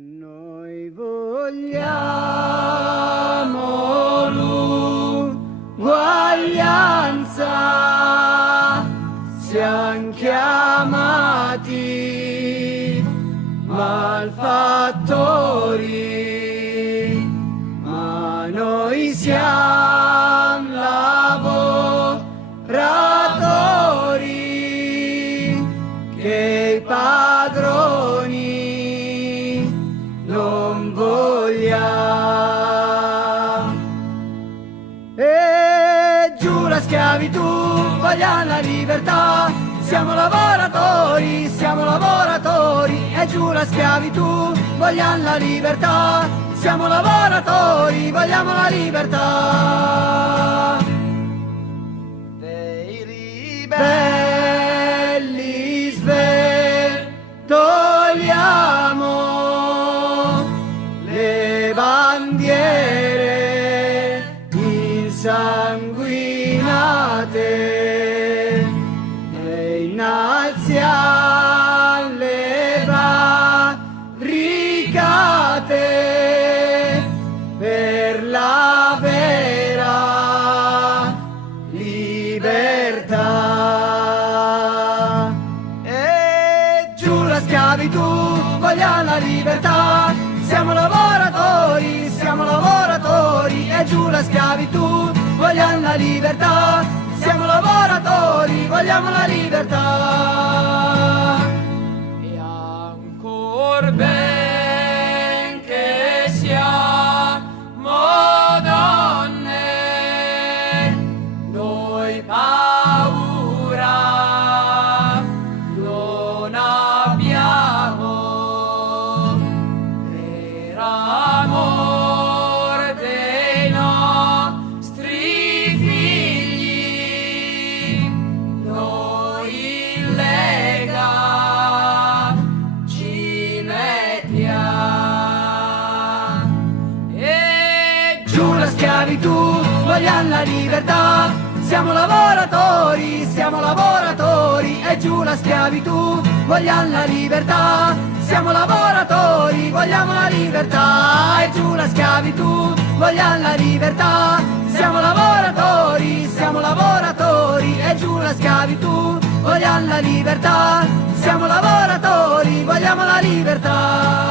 Noi vogliamo l'uguaglianza, siamo chiamati malfattori, ma noi siamo lavoratori che i padroni non vogliamo. E giù la schiavitù, vogliamo la libertà, siamo lavoratori, e giù la schiavitù, vogliamo la libertà, siamo lavoratori, vogliamo la libertà. Dei ribelli togliamo le bandiere insanguinate e innalziamo le barricate per la vera libertà. E giù la schiavitù, vogliamo la libertà, siamo lavoratori, e giù la schiavitù, vogliamo la libertà, siamo lavoratori, vogliamo la libertà. E ancor ben che siamo donne, noi paura non abbiamo, per amor dei nostri figli, noi in lega ci mettiamo. E giù la schiavitù, vogliamo la libertà, siamo lavoratori, e giù la schiavitù, vogliamo la libertà, siamo lavoratori, vogliamo la libertà, e giù la schiavitù, vogliamo la libertà, siamo lavoratori, e giù la schiavitù, vogliamo la libertà, siamo lavoratori, vogliamo la libertà.